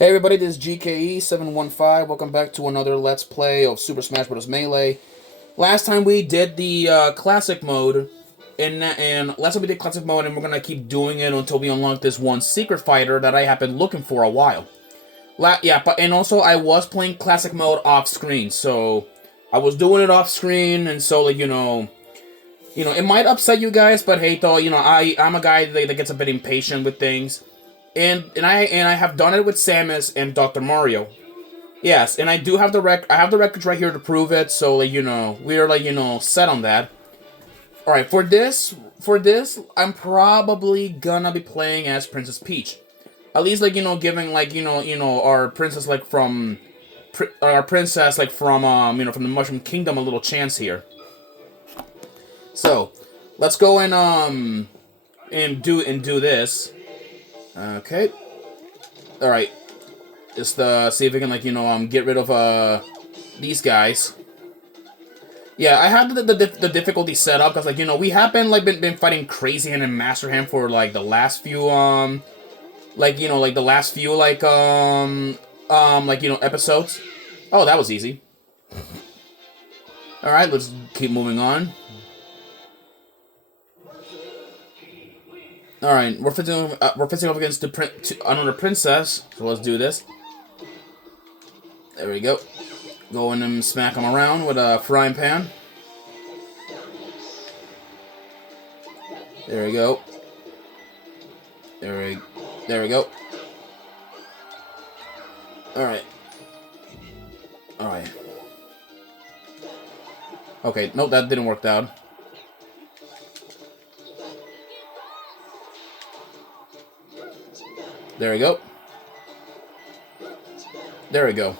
Hey everybody, this is GKE715. Welcome back to another Let's Play of Super Smash Bros. Melee. Last time we did the classic mode, and last time we did classic mode, and we're gonna keep doing it until we unlock this one secret fighter that I have been looking for a while. And also I was playing classic mode off screen, so I was doing it off screen, and so it might upset you guys, but hey, though, I'm a guy that gets a bit impatient with things. And I have done it with Samus and Dr. Mario. Yes, and I do have I have the records right here to prove it. So we are set on that. All right, for this, I'm probably gonna be playing as Princess Peach. At least giving our princess from the Mushroom Kingdom a little chance here. So, let's go and do this. Okay. All right. Just see if we can get rid of these guys. Yeah, I had the difficulty set up because we have been fighting Crazy Hand and Master Hand for the last few episodes. Oh, that was easy. All right, let's keep moving on. All right, we're facing up against another princess. So let's do this. There we go. Go in and smack him around with a frying pan. There we go. There we go. Alright. Alright. Okay, nope, that didn't work out. There we go. There we go.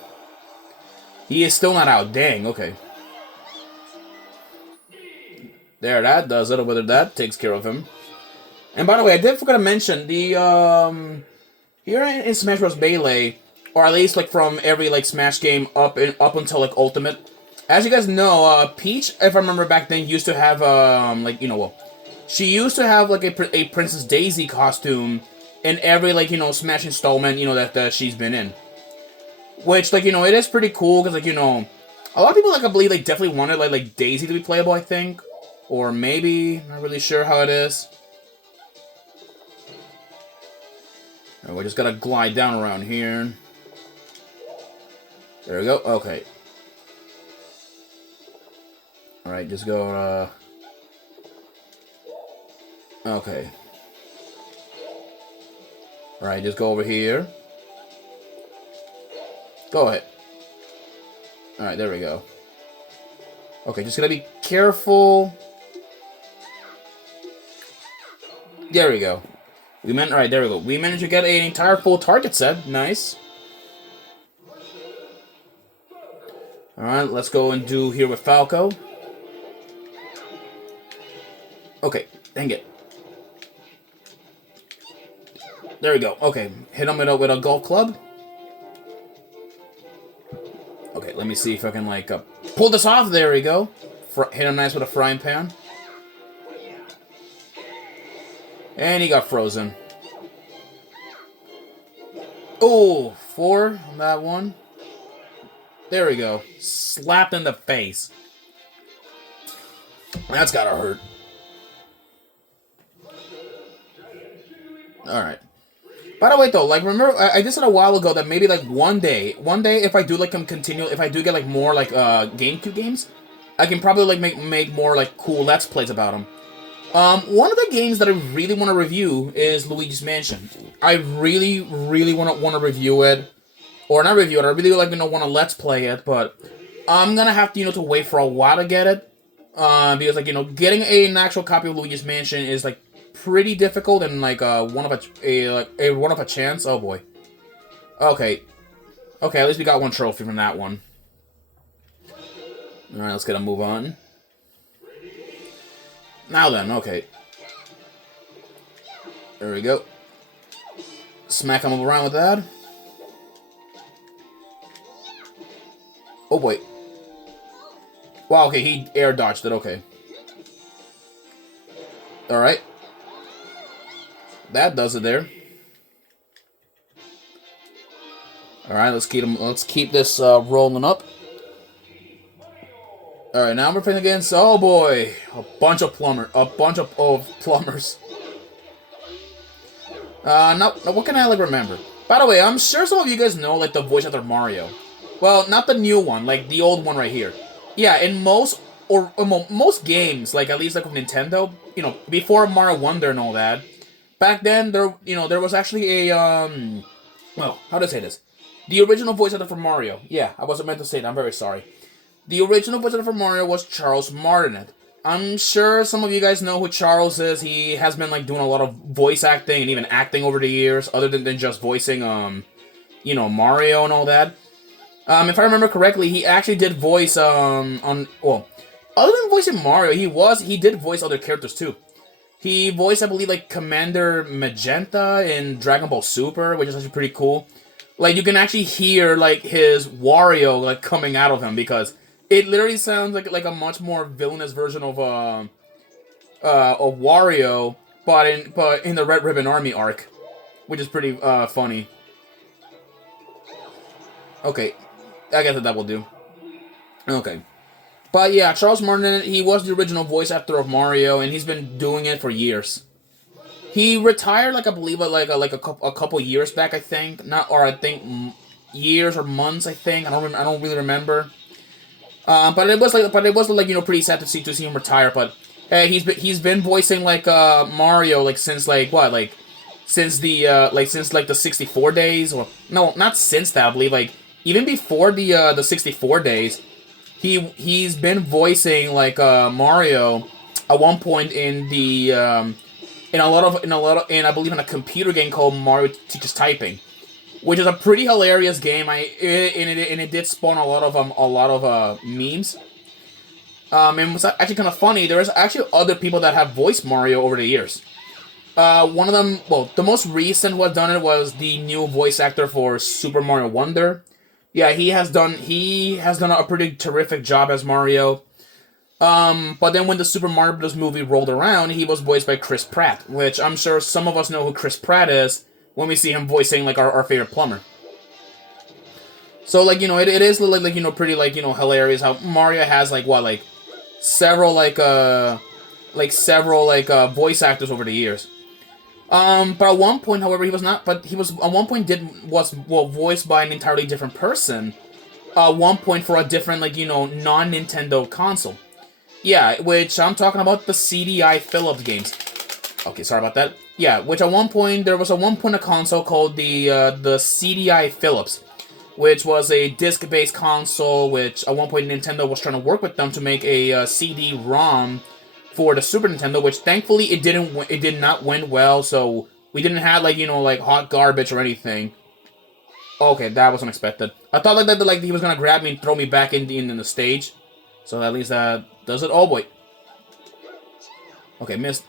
He is still not out. Dang, okay. There, that does it. Whether that takes care of him. And by the way, I did forget to mention the here in Smash Bros. Melee, or at least from every Smash game up until Ultimate. As you guys know, Peach, if I remember back then, used to have she used to have a Princess Daisy costume in every Smash installment that she's been in. Which it is pretty cool because a lot of people I believe they definitely wanted Daisy to be playable, I think. Or maybe, not really sure how it is. Right, we just gotta glide down around here. There we go. Okay. Alright, just go, okay. Alright, just go over here. Go ahead. Alright, there we go. Okay, just gotta be careful. There we go. Alright, there we go. We managed to get an entire full target set. Nice. Alright, let's go and do here with Falco. Okay, dang it. There we go. Okay, hit him with a golf club. Okay, let me see if I can pull this off. There we go. Hit him nice with a frying pan. And he got frozen. Oh, 4 on that one. There we go. Slapped in the face. That's gotta hurt. Alright. By the way, though, remember, I just said a while ago that maybe, one day, if I do, if I do get, more, GameCube games, I can probably, make more, cool Let's Plays about them. One of the games that I really want to review is Luigi's Mansion. I really, really want to review it. Or not review it, I really, want to Let's Play it, but I'm gonna have to, to wait for a while to get it. Because, getting an actual copy of Luigi's Mansion is, pretty difficult and one of a chance. Oh boy. Okay. Okay, at least we got one trophy from that one. Alright, let's get a move on. Now then, okay. There we go. Smack him around with that. Oh boy. Wow, okay, he air dodged it, okay. Alright. That does it there. All right, let's keep this rolling up. All right, now we're playing against, oh boy, a bunch of plumbers. Now, what can I like remember? By the way, I'm sure some of you guys know like the voice actor Mario. Well, not the new one, like the old one right here. Yeah, in most most games, like at least like with Nintendo, you know, before Mario Wonder and all that, back then there was actually a well, how to say this? The original voice actor for Mario. Yeah, I wasn't meant to say that. I'm very sorry. The original voice actor for Mario was Charles Martinet. I'm sure some of you guys know who Charles is. He has been like doing a lot of voice acting and even acting over the years, other than just voicing you know, Mario and all that. If I remember correctly, he actually did voice on well, other than voicing Mario, he did voice other characters too. He voiced, I believe, like Commander Magenta in Dragon Ball Super, which is actually pretty cool. Like you can actually hear like his Wario like coming out of him because it literally sounds like a much more villainous version of Wario, but in the Red Ribbon Army arc, which is pretty funny. Okay, I guess that will do. Okay. But yeah, Charles Martinet, he was the original voice actor of Mario, and he's been doing it for years. He retired, like I believe, like a couple years back, I think. Not, or I think years or months, I think. I don't really remember. But it was like you know pretty sad to see him retire. But he's been voicing like Mario like since like what like since the 64 days, or no, not since that, I believe, like even before the 64 days. He's been voicing like Mario at one point in the in I believe in a computer game called Mario Teaches Typing, which is a pretty hilarious game. And it did spawn a lot of memes. And what's actually kind of funny, there's actually other people that have voiced Mario over the years. One of them, well, the most recent was done it was the new voice actor for Super Mario Wonder. Yeah, he has done a pretty terrific job as Mario. But then when the Super Mario Bros. Movie rolled around, he was voiced by Chris Pratt, which I'm sure some of us know who Chris Pratt is when we see him voicing like our favorite plumber. So like, you know, it is like you know pretty like, you know, hilarious how Mario has like what like several voice actors over the years. But at one point, however, he was not. But he was at one point was voiced by an entirely different person. At one point for a different like, you know, non-Nintendo console. Yeah, which I'm talking about the CDI Philips games. Okay, sorry about that. Yeah, which at one point there was a console called the CDI Philips, which was a disc-based console. Which at one point Nintendo was trying to work with them to make a CD-ROM for the Super Nintendo, which thankfully it did not win well, so we didn't have like, you know, like hot garbage or anything. Okay, that was unexpected. I thought like that like he was gonna grab me and throw me back in the stage. So at least that does it. Oh boy. Okay, missed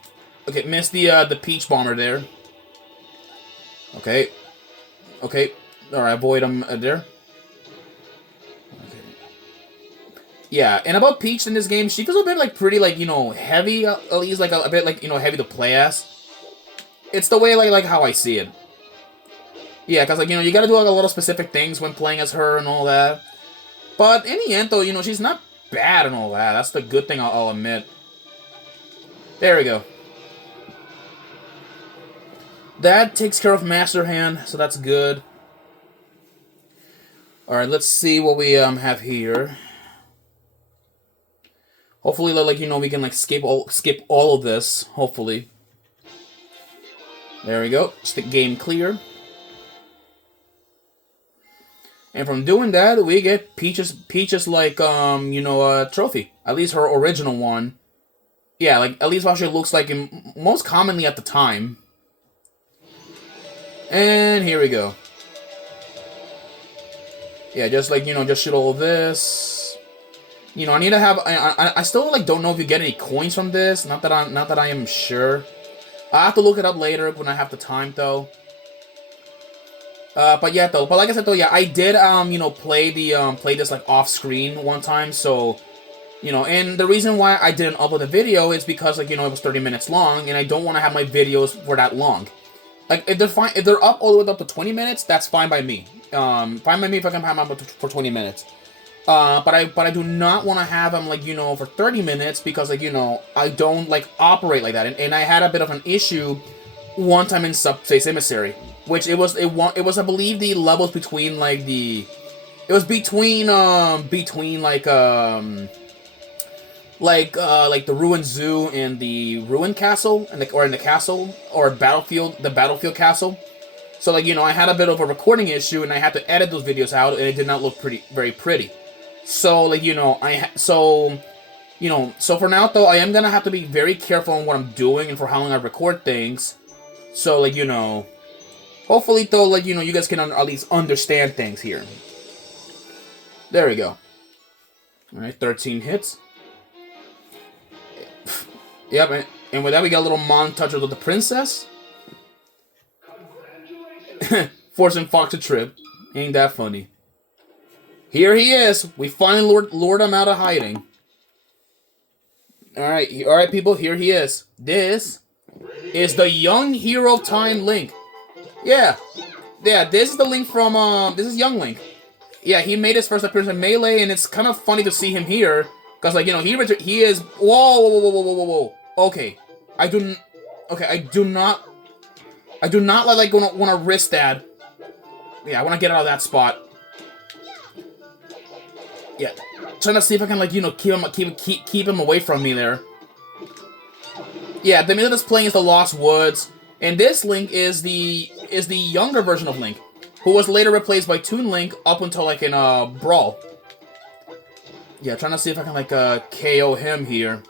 the Peach Bomber there. Okay. Okay. Alright, avoid him there. Yeah, and about Peach in this game, she feels a bit like pretty like, you know, heavy, at least like a bit like, you know, heavy to play as. It's the way like how I see it. Yeah, because like, you know, you gotta do like a lot of specific things when playing as her and all that. But in the end though, you know, she's not bad and all that. That's the good thing, I'll admit. There we go. That takes care of Master Hand, so that's good. Alright, let's see what we have here. Hopefully, like, you know, we can like skip all of this. Hopefully. There we go. Stick game clear. And from doing that, we get Peach's like you know, trophy. At least her original one. Yeah, like at least what she looks like most commonly at the time. And here we go. Yeah, just like, you know, just shoot all of this. You know, I need to have. I still like don't know if you get any coins from this. Not that I am sure. I have to look it up later when I have the time though. But yeah though. But like I said though, yeah, I did you know play this like off screen one time. So, you know, and the reason why I didn't upload the video is because like, you know, it was 30 minutes long, and I don't want to have my videos for that long. Like if they're up all the way up to 20 minutes, that's fine by me. Fine by me if I can have him for 20 minutes. But I do not want to have him, like, for 30 minutes because, like, I don't, like, operate like that. And I had a bit of an issue one time in Subspace Emissary, which it was, I believe, the levels between, like, it was between, like, the Ruined Zoo and the Ruined Castle, or in the castle, or Battlefield, the Battlefield Castle. So, like, I had a bit of a recording issue, and I had to edit those videos out, and it did not look very pretty. So, like, so for now, though, I am gonna have to be very careful on what I'm doing and for how long I record things. So, like, hopefully, though, like, you guys can at least understand things here. There we go. Alright, 13 hits. Yep, and with that, we got a little montage of the princess. Forcing Fox to trip. Ain't that funny. Here he is. We finally lured him out of hiding. Alright, people, here he is. This is the Young Hero of Time Link. Yeah, this is the Link from, this is Young Link. Yeah, he made his first appearance in Melee, and it's kind of funny to see him here. Because, like, he is... Whoa. Okay. I do not, like, want to risk that. Yeah, I want to get out of that spot. Yeah. Trying to see if I can, like, keep him away from me there. Yeah, the Link that's playing is the Lost Woods. And this Link is the younger version of Link, who was later replaced by Toon Link up until, like, in, Brawl. Yeah, trying to see if I can, like, KO him here.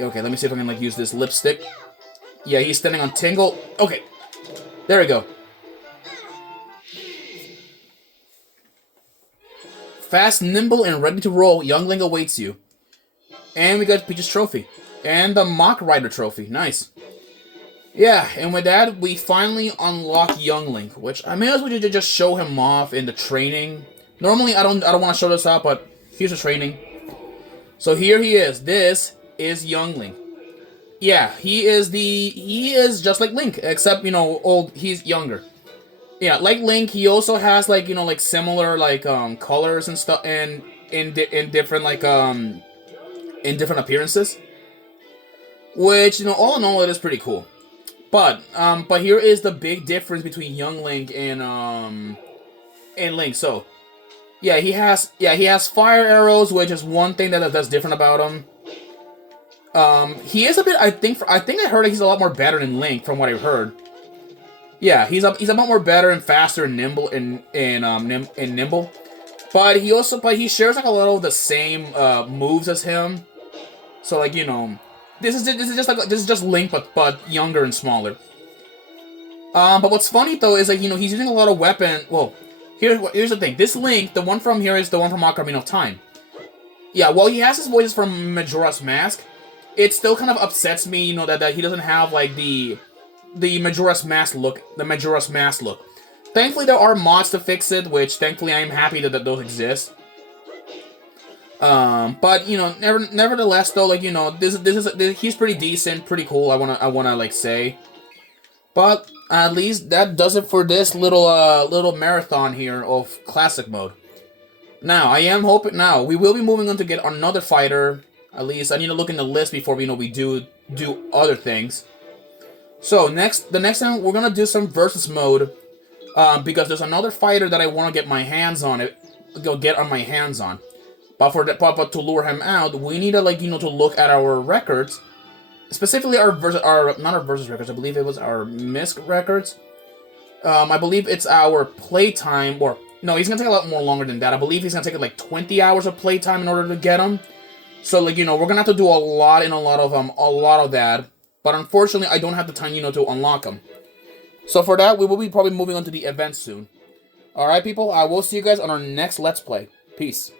Okay, let me see if I can, like, use this lipstick. Yeah, he's standing on Tingle. Okay, there we go. Fast, nimble, and ready to roll, Young Link awaits you. And we got Peach's Trophy. And the Mach Rider Trophy. Nice. Yeah, and with that, we finally unlock Young Link, which I may as well just show him off in the training. Normally, I don't want to show this off, but here's the training. So here he is. This is Young Link. Yeah, he is just like Link, except, he's younger. Yeah, like Link, he also has, like, like, similar, like, colors and stuff, and in different, like, in different appearances. Which, all in all, it is pretty cool. But here is the big difference between Young Link and Link. So, yeah, he has fire arrows, which is one thing that's different about him. He is a bit, I think I heard he's a lot more better than Link, from what I've heard. Yeah, he's a lot more better and faster and nimble and nimble. But he shares, like, a lot of the same moves as him. So, like, this is just Link, but younger and smaller. But what's funny though is, like, he's using a lot of weapon. Well, here's the thing. This Link, the one from here, is the one from Ocarina of Time. Yeah, while he has his voices from Majora's Mask, it still kind of upsets me, that he doesn't have, like, the Majora's Mask look. The Majora's Mask look. Thankfully, there are mods to fix it, which thankfully I am happy that those exist. But nevertheless, though, like, he's pretty decent, pretty cool. I wanna like say, but at least that does it for this little marathon here of classic mode. Now I am hoping we will be moving on to get another fighter. At least I need to look in the list before we do other things. So the next time we're gonna do some versus mode, because there's another fighter that I want to get my hands on. But but to lure him out, we need to, like, to look at our records, specifically not our versus records. I believe it was our MISC records. I believe it's our playtime, or no, he's gonna take a lot more longer than that. I believe he's gonna take like 20 hours of playtime in order to get him. So, like, we're gonna have to do a lot of that. But unfortunately, I don't have the time, to unlock him. So for that, we will be probably moving on to the event soon. All right, people. I will see you guys on our next Let's Play. Peace.